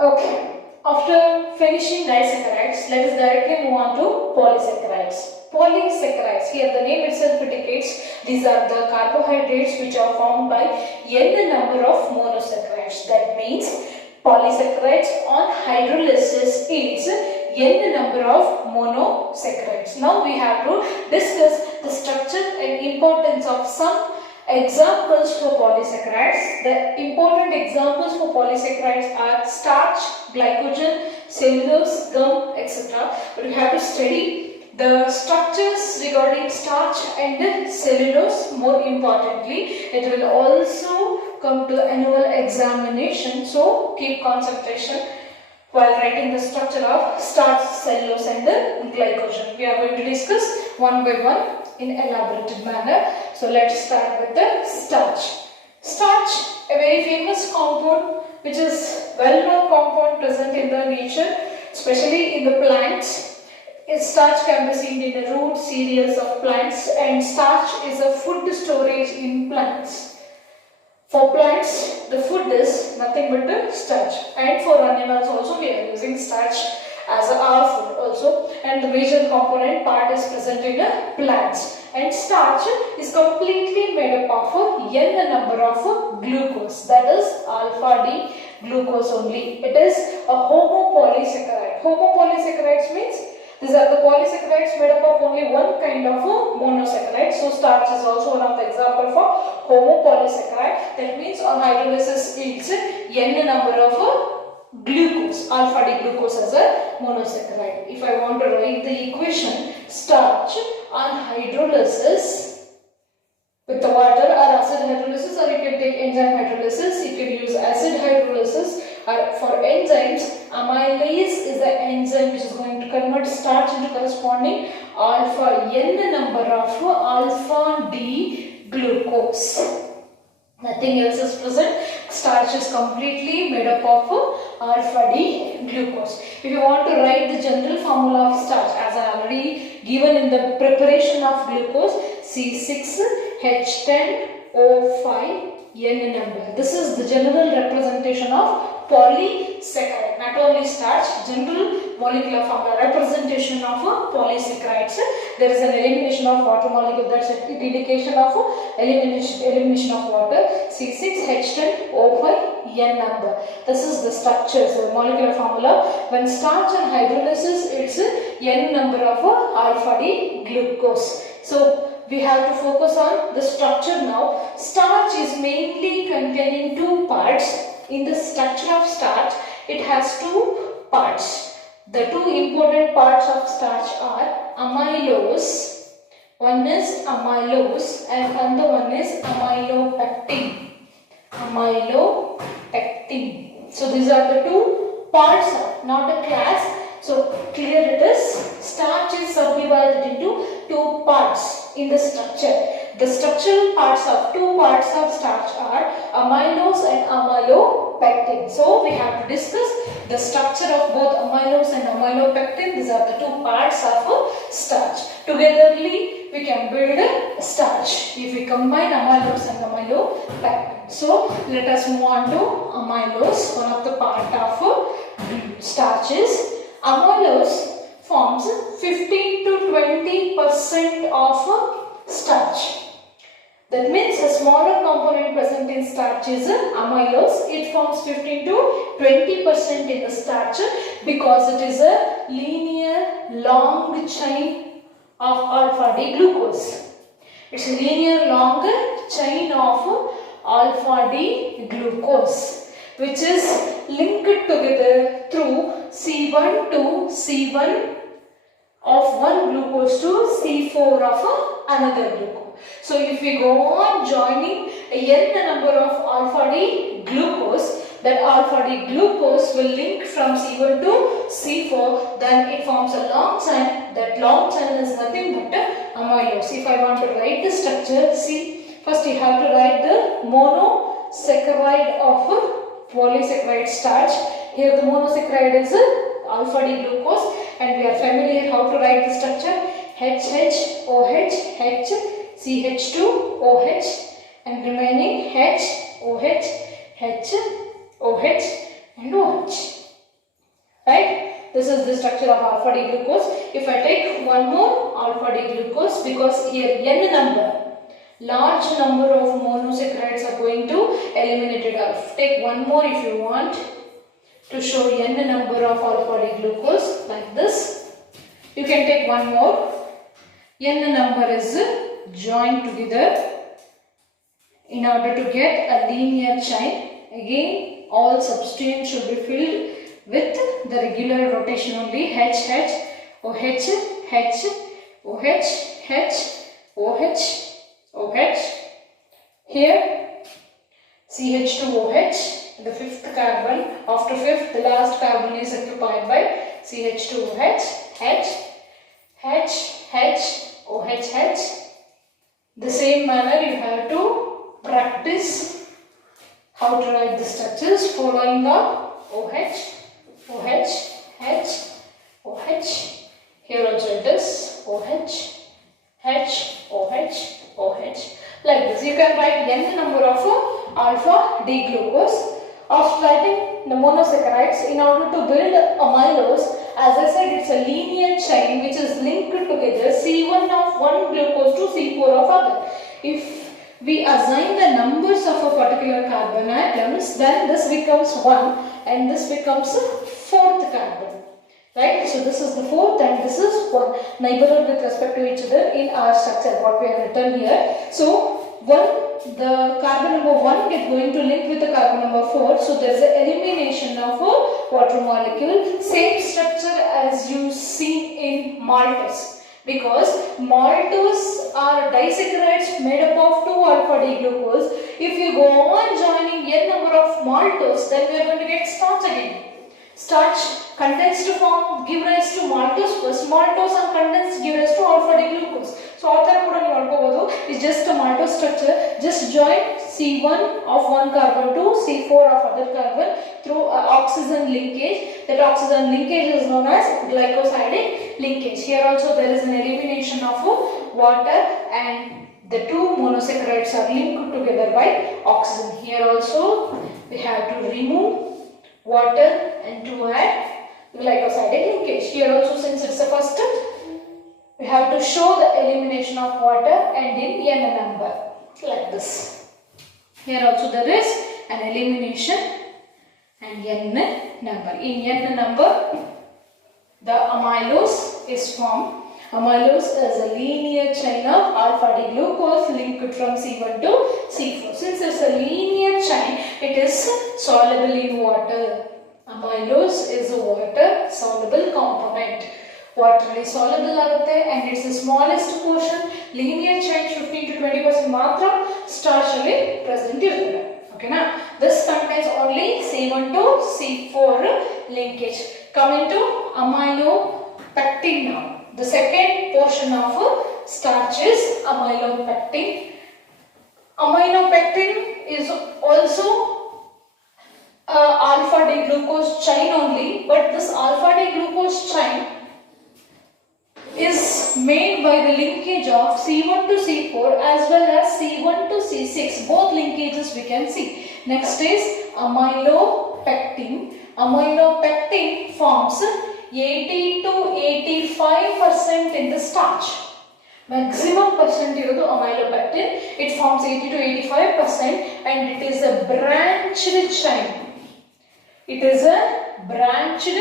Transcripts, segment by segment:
Okay, after finishing disaccharides, let us directly move on to polysaccharides. Polysaccharides, here the name itself indicates these are the carbohydrates which are formed by n number of monosaccharides. That means polysaccharides on hydrolysis is n number of monosaccharides. Now we have to discuss the structure and importance of some examples for polysaccharides. The important examples for polysaccharides are starch, glycogen, cellulose, gum, etc. But we have to study the structures regarding starch and cellulose. More importantly, it will also come to the annual examination. So keep concentration while writing the structure of starch, cellulose and the glycogen. We are going to discuss one by one in elaborated manner. So let's start with the starch. Starch, a very famous compound which is well-known compound present in the nature, especially in the plants. Starch can be seen in the root, cereals of plants, and starch is a food storage in plants. For plants, the food is nothing but the starch, and for animals also we are using starch as our food also, and the major component part is present in the plants. And starch is completely made up of n number of glucose, that is alpha D glucose only. It is a homopolysaccharide. Homopolysaccharides means these are the polysaccharides made up of only one kind of monosaccharide. So starch is also one of the example for homopolysaccharide. That means on hydrolysis yields n number of glucose, alpha D glucose as a monosaccharide. If I want to write the equation starch on hydrolysis with the water or acid hydrolysis, or you can take enzyme hydrolysis, you can use acid hydrolysis. For enzymes, amylase is the enzyme which is going to convert starch into corresponding alpha n number of alpha D glucose. Nothing else is present. Starch is completely made up of alpha D glucose. If you want to write the general formula of starch, as I already given in the preparation of glucose, C6H10O5 N number. This is the general representation of polysaccharide. Not only starch, general molecular formula representation of polysaccharides. There is an elimination of water molecule, that's an indication of elimination of water. C6H10O5 N number. This is the structure, so molecular formula. When starch and hydrolysis, it's N number of alpha D glucose. So we have to focus on the structure now. Starch is mainly containing two parts. In the structure of starch, it has two parts. The two important parts of starch are amylose. One is amylose and another one is amylopectin. Amylopectin. So these are the two parts, not a class. So clear it is. Starch is subdivided into two parts in the structure. The structural parts of two parts of starch are amylose and amylopectin. So we have to discuss the structure of both amylose and amylopectin. These are the two parts of starch. Togetherly we can build a starch if we combine amylose and amylopectin. So let us move on to amylose, one of the part of starches. Amylose forms 15 to 20% of starch. That means a smaller component present in starch is amylose. It forms 15 to 20% in the starch because it is a linear long chain of alpha D glucose. It's a linear long chain of alpha D glucose which is linked together through C1 to C1 of one glucose to C4 of another glucose. So if we go on joining n number of alpha D glucose, that alpha D glucose will link from C1 to C4, then it forms a long chain. That long chain is nothing but amylose. If I want to write the structure, see, first you have to write the monosaccharide of polysaccharide starch. Here the monosaccharide is alpha D glucose, and we are familiar how to write the structure. HHOH, H, CH2OH, and remaining HOH, H, OH and OH. right? This is the structure of alpha D glucose. If I take one more alpha D glucose, because here n number, large number of monosaccharides are going to eliminate it off. Take one more if you want to show n number of alpha D glucose like this. You can take one more. N number is joined together in order to get a linear chain. Again, all substituents should be filled with the regular rotation only. H, H, OH, H, OH, H, OH, OH. Here CH2OH, the fifth carbon. After fifth, the last carbon is occupied by CH2OH, H, H, H, OH, H. The same manner you have to practice how to write the structures following up OH, OH, H, OH. Here also it is OH, H, OH, OH. Like this. You can write n number of alpha D glucose. After writing the monosaccharides, in order to build amylose, as I said, it's a linear chain which is linked together, C1 of one glucose to C4 of other. If we assign the numbers of a particular carbon atoms, then this becomes 1 and this becomes fourth carbon. Right? So this is the fourth and this is 1. Neighborhood with respect to each other in our structure, what we have written here. So the carbon number 1 is going to link with the carbon number 4. So there is an elimination of a water molecule. Same structure as you see in maltose. Because maltose are disaccharides made up of 2 alpha D glucose. If you go on joining n number of maltose, then we are going to get starch again. Starch condensed form give rise to maltose first. Maltose and condensed give rise to alpha D glucose. So is just a maltose structure. Just join C1 of one carbon to C4 of other carbon through oxygen linkage. That oxygen linkage is known as glycosidic linkage. Here also there is an elimination of water and the two monosaccharides are linked together by oxygen. Here also we have to remove water and to add glycosidic linkage. Here also, since it's a first, we have to show the elimination of water and in n number like this. Here also there is an elimination and n number. In n number, the amylose is formed. Amylose is a linear chain of alpha D glucose linked from C1 to C4. Since it's a linear chain, it is soluble in water. Amylose is a water soluble component. Water is soluble and it's the smallest portion. Linear chain 15 to 20% matra starch present. Okay, now this contains only C1 to C4 linkage. Coming to amylopectin now. The second portion of starch is amylopectin. Amylopectin is also alpha D glucose chain only, but this alpha D glucose chain is made by the linkage of C1 to C4 as well as C1 to C6. Both linkages we can see. Next is amylopectin. Amylopectin forms 80 to 85% in the starch. Maximum percent is amylopectin. It forms 80 to 85% and it is a branched chain. It is a branched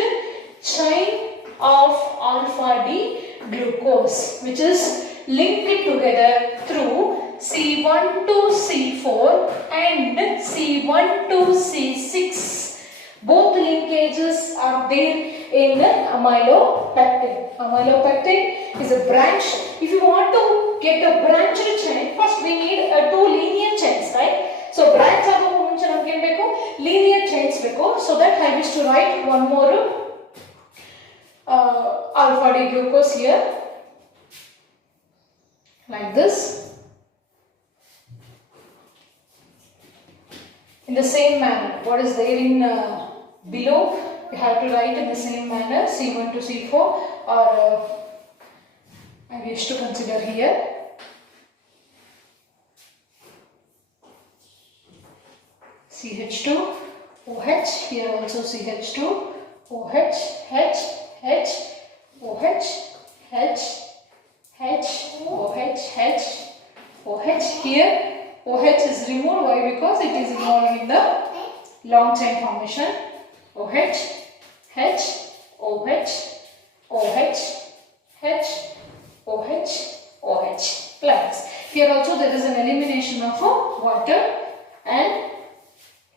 chain of alpha D glucose which is linked together through C1 to C4 and C1 to C6. Both linkages are there in amylopectin. Amylopectin is a branch. If you want to get a branched chain, first we need two linear chains, right? So branch linear chains beko. So that I wish to write one more alpha D glucose here like this. In the same manner, what is there in below, we have to write in the same manner C1 to C4 or I wish to consider here. CH2 OH, here also CH2 OH, H, H, OH, H, H, OH, H, OH. Here OH is removed. Why? Because it is involved in the long chain formation. OH, H, OH, OH, H, OH, OH plus. Here also there is an elimination of water and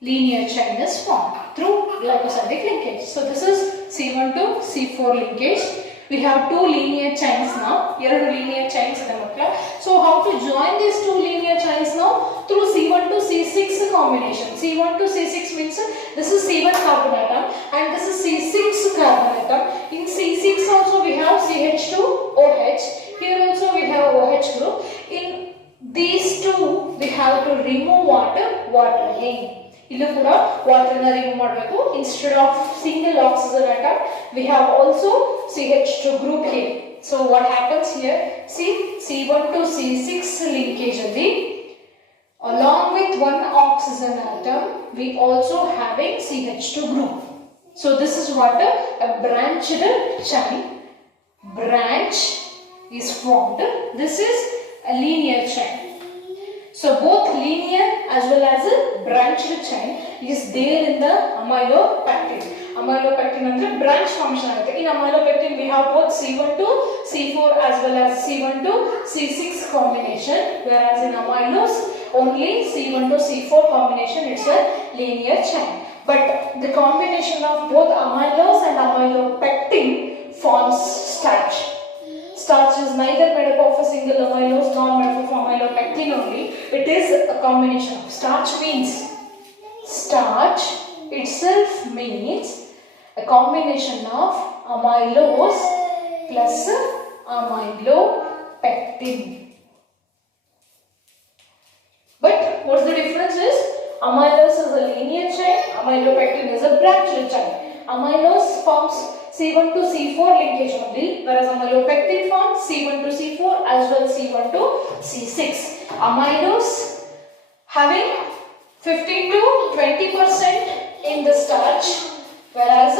linear chain is formed through glycosidic linkage. So this is C1 to C4 linkage. We have two linear chains now. Here are linear chains. So how to join these two linear chains now? Through C1 to C6 combination. C1 to C6 means this is C1 carbon atom and this is C6 carbon atom. In C6 also we have CH2OH. Here also we have OH group. In these two we have to remove water again. Illu kuda water na remove madbeku. Instead of single oxygen atom we have also CH2 group here. So what happens here? See, C1 to C6 linkage alli along with one oxygen atom we also having CH2 group. So this is what a branched chain. Branch is formed. This is a linear chain. So both linear as well as a branched chain is there in the amylopectin. Amylopectin is a branch formation. In amylopectin we have both C1 to C4 as well as C1 to C6 combination, whereas in amylose only C1 to C4 combination, it's a linear chain. But the combination of both amylose and amylopectin forms starch. Starch is neither made up of a single amylose nor made up of amylopectin only. It is a combination of starch means. Starch itself means a combination of amylose plus amylopectin. But what's the difference is amylose is a linear chain, amylopectin is a branched chain. Amylose forms C1 to C4 linkage only, whereas amylopectin forms C1 to C4 as well as C1 to C6. Amylose having 15 to 20% in the starch, whereas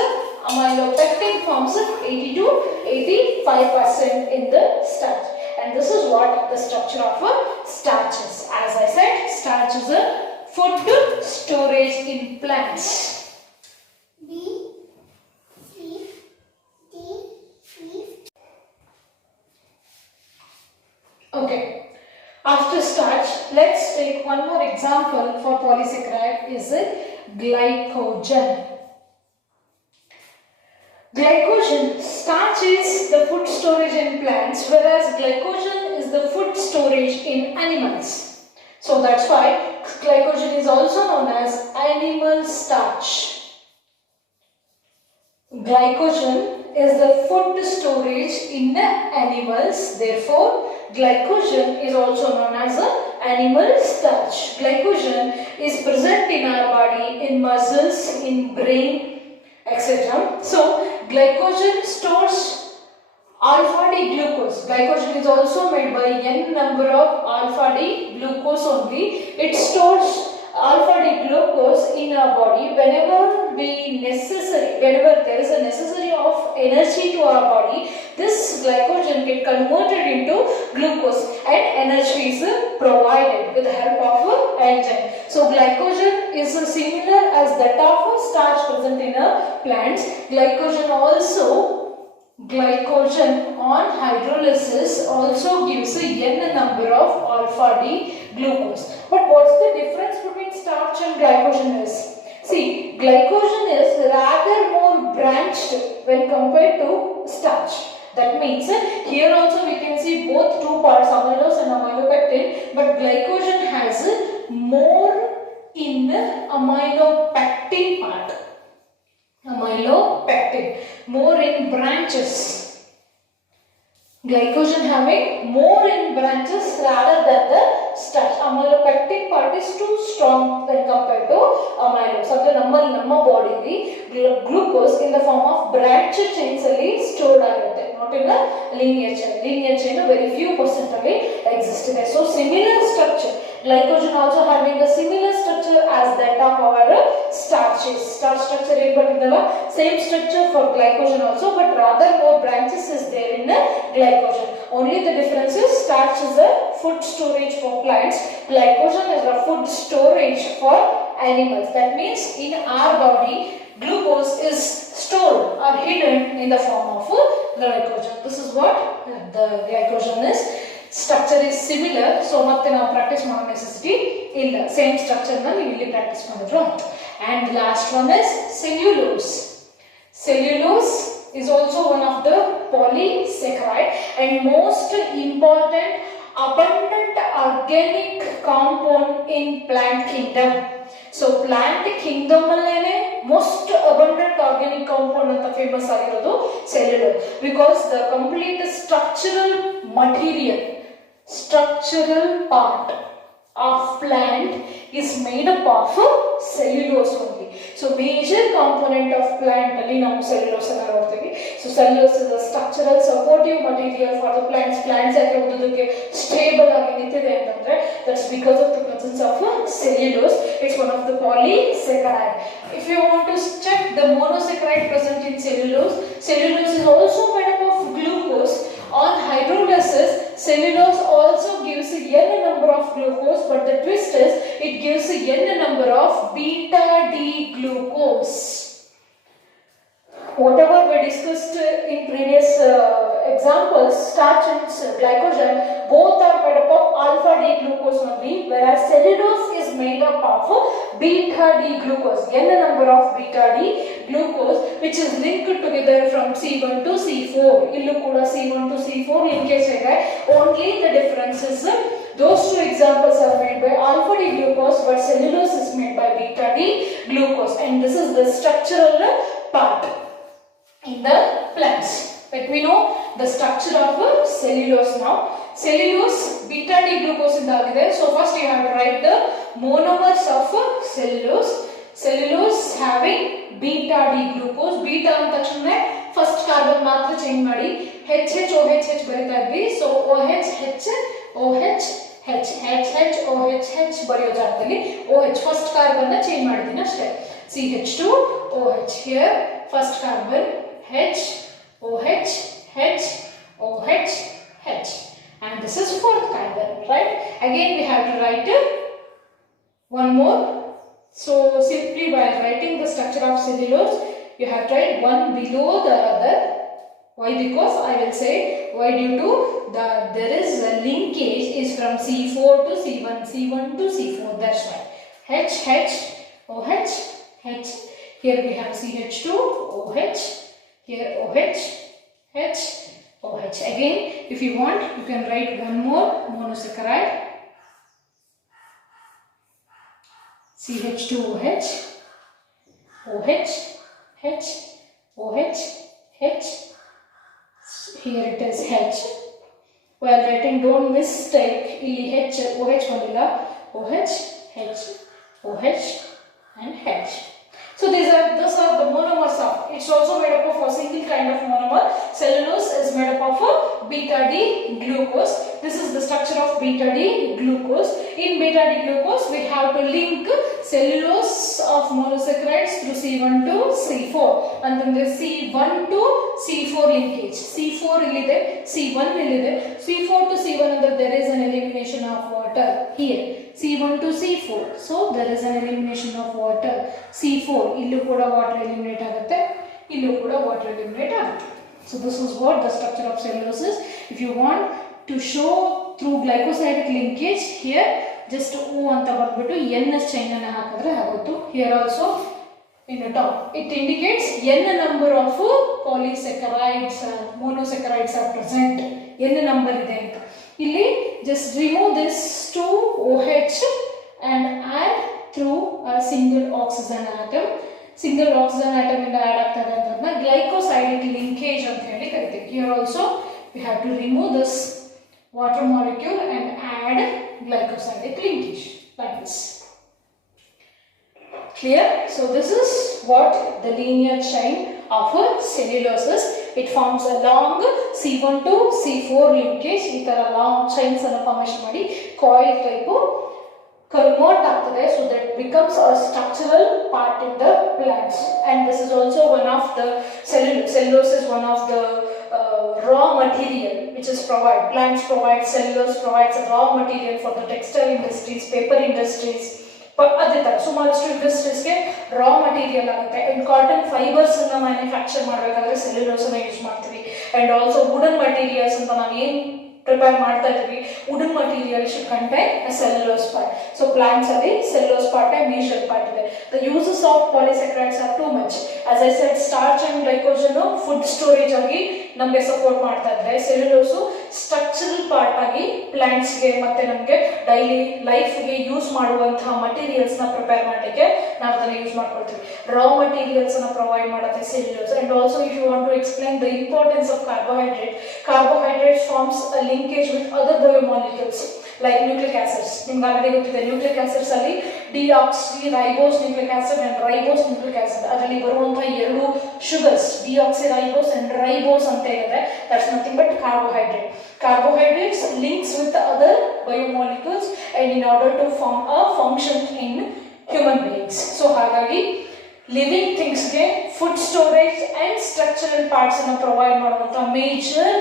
amylopectin forms 80 to 85% in the starch. And this is what the structure of a starch is. As I said, starch is a food storage in plants. Okay, after starch, let's take one more example for polysaccharide is glycogen. Glycogen, starch is the food storage in plants, whereas glycogen is the food storage in animals. So that's why glycogen is also known as animal starch. Glycogen is the food storage in animals, therefore glycogen is also known as animal starch. Glycogen is present in our body, in muscles, in brain, etc. So glycogen stores alpha D glucose. Glycogen is also made by n number of alpha D glucose only. It stores alpha D glucose in our body whenever there is a necessary of energy to our body. This glycogen get converted into glucose and energy is provided with the help of enzyme. So glycogen is similar as that of starch present in plants. Glycogen on hydrolysis also gives a n number of alpha D glucose. But what's the difference between starch and glycogen is? See, glycogen is rather more branched when compared to starch. That means here also we can see both two parts, amylose and amylopectin, but glycogen has more in amylopectin part. Amylopectin, more in branches. Glycogen having more in branches rather than the starch. Amylopectin part is too strong when compared to amylose. So ನಮ್ಮ ಬಾಡಿಲಿ glucose in the form of branched chains ಅಲ್ಲಿ stored ಆಗುತ್ತೆ, not in a linear chain. Linear chain very few percent ಅಲ್ಲಿ exist ಇದೆ. So similar structure. Glycogen also having a similar structure as that of our starch starches. Starch structure ಏನು ಬರ್ತದಲ್ಲ, same structure for glycogen also, but rather more branches is there in glycogen. Only the difference is starch is a food storage for plants, glycogen is a food storage for animals. That means in our body glucose is stored or hidden in the form of glycogen. This is what the glycogen is. Structure is similar, so ಮತ್ತೆ ನಾವು practice ಮಾಡೋ necessity ಇಲ್ಲ, same structure ನ ನೀವು ಇಲ್ಲಿ practice ಮಾಡಿದ್ರು ಅಂತ. And the last one is cellulose. Cellulose is also one of the polysaccharide and most important abundant organic compound in plant kingdom. So plant kingdom allene most abundant organic compound anta famous ಆಗಿರೋದು cellulose, because the complete structural material, structural part of plant is made up of cellulose only. So major component of plant alli ನಾವು cellulose ಅನ್ನು ನೋಡ್ತೀವಿ. So cellulose is a structural supportive material for the plants. Plants ಯಾಕೆ ಉದ್ದಕ್ಕೆ stable ಆಗಿ ನಿಂತಿದೆ ಅಂತಂದ್ರೆ that's because of the presence of cellulose. It's one of the polysaccharide. If you want to check the monosaccharide present in cellulose, cellulose is also made up of glucose. On hydrolysis, cellulose also gives n number of glucose, but the twist is it gives n number of beta D glucose. Whatever we discussed in previous examples, starch and glycogen both are made up of alpha D glucose only, whereas cellulose is made up of beta D glucose, n number of beta D glucose, which is linked together from C1 to C4. Illu kuda C1 to C4 linkage ಇದೆ. Only the difference is those two examples are made by alpha D glucose, but cellulose is made by beta D glucose, and this is the structural part in the plants. Let me know the structure of cellulose now. Cellulose beta D glucose ಇಂದ ಆಗಿದೆ. So first you have to write the monomers of cellulose. Cellulose having beta D glucose. Beta ಅಂತ ತಕ್ಷಣ first carbon ಮಾತ್ರ change ಮಾಡಿ HH OH ಬರೀತಾ ಇದ್ವಿ. So OH H OH H H OH H ಬರೆಯೋ ಜಾಗದಲ್ಲಿ OH ಫಸ್ಟ್ ಕಾರ್ಬನ್ ನ change ಮಾಡಿದೀನಿ ಅಷ್ಟೇ. CH2 OH here first carbon H OH H OH H, and this is fourth carbon, right? Again we have to write one more. So simply by writing the structure of cellulose, you have to write one below the other. Why? Because I will say why, due to there is a linkage is from C4 to C1, C1 to C4. That's why H H OH H. Here we have CH2 OH. Here OH H OH. Again, if you want, you can write one more monosaccharide. CH2OH OH H OH H. Here it is H. While writing, don't mistake ಇಲ್ಲಿ H OH ಬಂದಿಲ್ಲ. OH H OH and H. So those are the monomers of. It's also made up of a single kind of monomer. Cellulose is made up of beta D glucose. This is the structure of beta D glucose. In beta D glucose, we have to link cellulose of monosaccharides through C1 to C4, and then the C1 to C4 linkage. C4 illide, C1 illide. C4 to C1, and there is an elimination of water here. C1 to C4, so there is an elimination of water. C4 illu kuda water eliminate agutte, illu kuda water eliminate agutte. So this is what the structure of cellulose is. If you want to show through glycosidic linkage, here just O anta barbitu NS chain anna hakadre aguttu. Here also in the top it indicates n number of polysaccharides, monosaccharides are present. N number ide anta. Illi just remove this 2 OH and add through a single oxygen atom. Single oxygen atom inda add agtade antadna glycosidic linkage anta heli karitheve. Here also we have to remove this water molecule and add glycosidic linkage like this. Clear? So this is what the linear chain of cellulose is. It forms a long C1 to C4 linkage. Itara long chains anna formation ಮಾಡಿ coil type convert ಆಗ್ತದೆ, so that becomes a structural part in the plants. And this is also one of the cellulose is one of the raw material which is plants provide, cellulose provides a raw material for the textile industries, paper industries. ಅದೇ ತರ ಸುಮಾರಷ್ಟು ಇಂಡಸ್ಟ್ರೀಸ್ಗೆ raw material ಆಗುತ್ತೆ. And cotton fibres ಅನ್ನ manufacture ಮಾಡಬೇಕಾದ್ರೆ cellulose ಅನ್ನ use ಮಾಡ್ತೀವಿ. And also wooden materials ಅಂತ ನಾವು ಏನ್ ಪ್ರಿಪೇರ್ ಮಾಡ್ತಾ ಇದೀವಿ, wooden material should contain a cellulose part. So plants ಅಲ್ಲಿ cellulose part a major part ಇದೆ. The uses of polysaccharides are too much. As I said, starch and glycogen food storage ಆಗಿ ನಮಗೆ support ಮಾಡ್ತಾ ಇದ್ರೆ, cellulose structural part ಆಗಿ plants ಗೆ ಮತ್ತೆ ನಮಗೆ ಡೈಲಿ ಲೈಫ್ ಗೆ ಯೂಸ್ ಮಾಡುವಂತಹ ಮಟೀರಿಯಲ್ಸ್ ನ ಪ್ರಿಪೇರ್ ಮಾಡಲಿಕ್ಕೆ ನಾವು ಅದನ್ನ ಯೂಸ್ ಮಾಡ್ಕೊಳ್ತೀವಿ. ರಾ ಮಟೀರಿಯಲ್ಸ್ ಅನ್ನ ಪ್ರೊವೈಡ್ ಮಾಡುತ್ತೆ cellulose. And also if you want to explain the importance of carbohydrate forms a linkage with other biomolecules like nucleic acids. ನಿಮಗೆ ಆಲ್ರೆಡಿ ಗೊತ್ತಿದೆ, ನ್ಯೂಕ್ಲಿಕ್ ಆಸಿಡ್ಸ್ ಅಲ್ಲಿ deoxyribose nucleic acid and ribose nucleic acid, ಅದರಲ್ಲಿ ಬರುವಂತಹ ಎರಡು sugars deoxyribose and ribose ಅಂತ ಇದೆ. That's nothing but carbohydrates links with the other biomolecules and in order to form a function in human beings. So ಹಾಗಾಗಿ living things ಗೆ food storage and structural parts ಅನ್ನು provide ಮಾಡುವಂತಹ major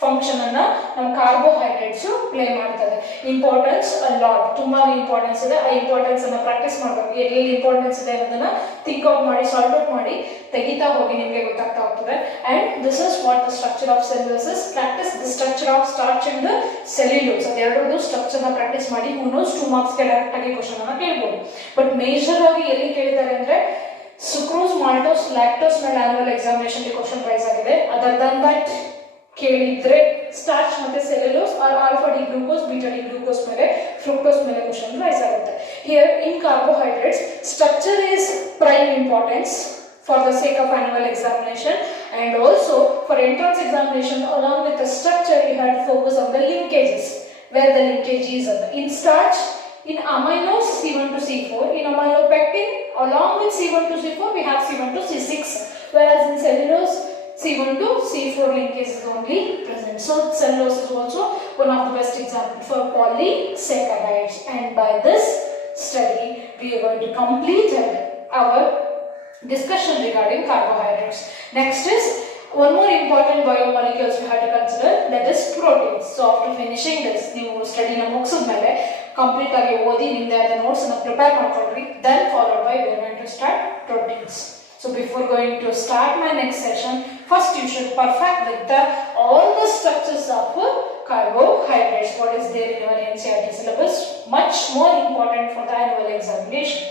function ಅನ್ನ ನಮ್ಮ carbohydrates play ಮಾಡ್ತದೆ. Importance lot, ತುಂಬಾ importance ಇದೆ. ಆ ಇಂಪಾರ್ಟೆನ್ಸ್ ಅನ್ನ ಪ್ರಾಕ್ಟೀಸ್ ಮಾಡಬೇಕು. ಎಲ್ಲಿ ಇಂಪಾರ್ಟೆನ್ಸ್ ಇದೆ ಅನ್ನೋದನ್ನ ಥಿಂಕ್ ಔಟ್ ಮಾಡಿ, ಸಾಲ್ವ್ ಔಟ್ ಮಾಡಿ ತೆಗಿತಾ ಹೋಗಿ ನಿಮಗೆ ಗೊತ್ತಾಗ್ತಾ ಹೋಗ್ತದೆ. And this is what the structure of cellulose is. Practice the structure of starch and cellulose. ಅದೆರಡರದ್ದು ಸ್ಟ್ರಕ್ಚರ್ ನ ಪ್ರಾಕ್ಟೀಸ್ ಮಾಡಿ ಹೂ ನೋಸ್ 2 ಮಾರ್ಕ್ಸ್ ಗೆ ಡೈರೆಕ್ಟ್ ಆಗಿ ಕ್ವಶನ್ ಅನ್ನ ಕೇಳಬಹುದು. ಬಟ್ ಮೇಜರ್ ಆಗಿ ಎಲ್ಲಿ ಕೇಳಿದ್ದಾರೆ ಅಂದ್ರೆ ಸುಕ್ರೋಸ್, ಮಾಲ್ಟೋಸ್, ಲ್ಯಾಕ್ಟೋಸ್ ಮೇಲೆ ಆನ್ಯುವಲ್ ಎಕ್ಸಾಮಿನೇಷನ್ ಗೆ ಕ್ವಶನ್ ಪ್ರೈಸ್ ಆಗಿದೆ. ಅದರ್ ದನ್ ದಟ್ ಕೇಳಿದ್ರೆ ಸ್ಟಾರ್ಚ್ ಮತ್ತೆ cellulose R alpha D glucose, beta D glucose ಮೇಲೆ, ಫ್ರಕ್ಟೋಸ್ ಮೇಲೆ ಕ್ವಶನ್ ರೈಸ್ ಆಗುತ್ತೆ. Here in carbohydrates structure is prime importance for the sake of annual examination, and also for entrance examination along with the structure you have to focus on the linkages, where the linkage is in starch. In aminos C1 to C4, in aminopectin along with C1 to C4 we have C1 to C6, whereas in cellulose C1 to C4 linkage is only present. So cellulose is also one of the best examples for polysaccharides. And by this study we are going to complete our discussion regarding carbohydrates. Next is one more important biomolecules we have to consider, that is proteins. So after finishing this, ನೀವು study ನ ಮುಗಿಸಿದ ಮೇಲೆ complete ಆಗಿ ಓದಿ ನಿಮ್ಮದೇ ಆದ notes ಅನ್ನು prepare ಮಾಡ್ಕೊಳ್ಳಿ. Then followed by we are going to start proteins. So before going to start my next session, first you should perfect with all the structures of carbohydrates. What is there in our NCERT syllabus? Much more important for the annual examination.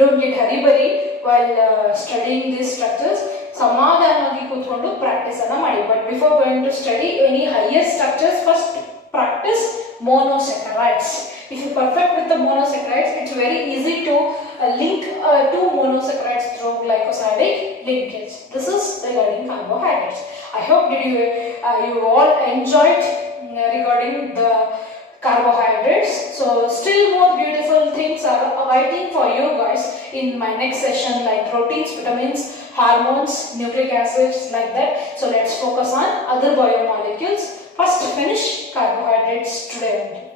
Don't get hurry while studying these structures. ಸಮಾಧಾನವಾಗಿ ಕೂತ್ಕೊಂಡು practice ಅನ್ನ ಮಾಡಿ. But before going to study any higher structures, first practice monosaccharides. If you perfect with the monosaccharides, it's very easy to link two monosaccharides through glycosidic linkage. This is regarding carbohydrates. I hope you all enjoyed regarding the carbohydrates. So still more beautiful things are awaiting for you guys in my next session, like proteins, vitamins, hormones, nucleic acids, like that. So let's focus on other biomolecules. First finish carbohydrates today only.